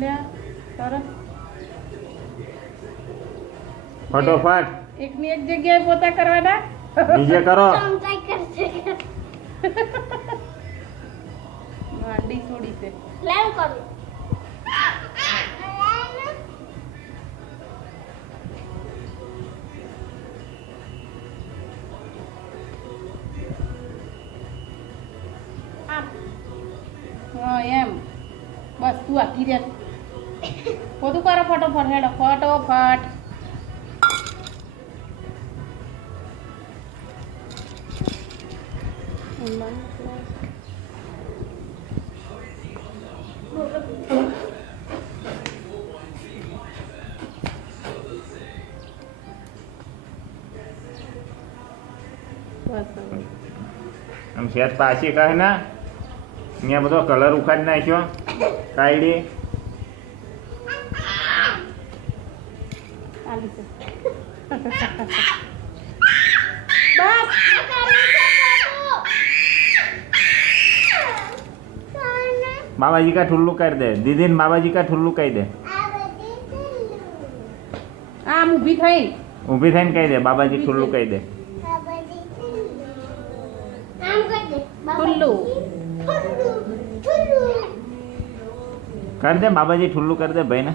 અલ્યા સરસ ફટોફટ એકની એક જગ્યાએ પોતા કરવાના બીજે કરો માંડી છોડી છે હા એમ બસ તું આખી રે બધું કરો ફટોફટ હેડો ફટોફટ આમ શેત પાછી કહે ને અહીંયા બધો કલર ઉખાડી નાખ્યો કાઢી बाबाजी का ठुल्लू कर दे दीदी ने बाबाजी का ठुल्लू कही दे આમ ઊભી થઈ ઊભી થઈને કહી દે બાબાજી ठुल्लू कही दे ठुल्लू कर दे बाबाजी ठुल्लू कर दे भाई ना